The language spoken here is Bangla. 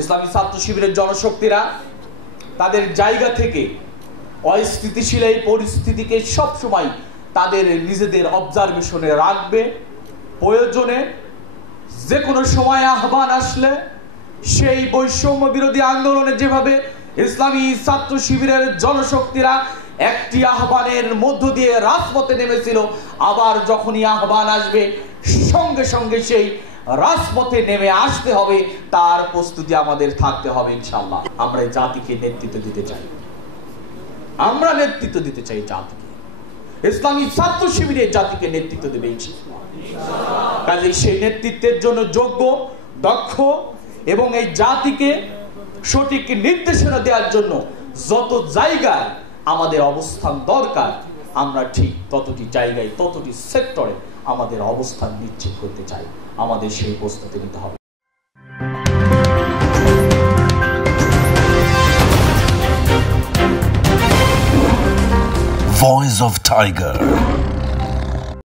ইসলামী ছাত্র শিবিরের জনশক্তিরা তাদের জায়গা থেকে অস্থিতিশীল এই পরিস্থিতিকে সবসময় তাদের নিজেদের অবজারভেশনে রাখবে। প্রয়োজনে যে কোনো সময় আহ্বান আসলে সেই বৈষম্য বিরোধী আন্দোলনে যেভাবে ইসলামী ছাত্র শিবিরের জনশক্তিরা একটি আহ্বানের মধ্য দিয়ে রাজপথে নেমেছিল, আবার যখনই আহ্বান আসবে সঙ্গে সঙ্গে সেই রাজপথে নেমে আসতে হবে, তার প্রস্তুতি আমাদের থাকতে হবে ইনশাআল্লাহ। আমরা জাতিকে নেতৃত্ব দিতে চাই, আমরা নেতৃত্ব দিতে চাই জাতিকে। ইসলামী ছাত্র শিবিরের জাতিকে নেতৃত্ব দেবে ইনশাআল্লাহ। কাজে সেই নেতৃত্বের জন্য যোগ্য, দক্ষ এবং এই জাতিকে সঠিক নির্দেশনা দেওয়ার জন্য যত জায়গায় আমাদের অবস্থান দরকার, আমরা ঠিক ততটি জায়গায় ততটি সেক্টরে আমাদের অবস্থান নিশ্চিত করতে চাই। আমাদের সেই প্রস্তুতি নিতে হবে। Voice of Tiger.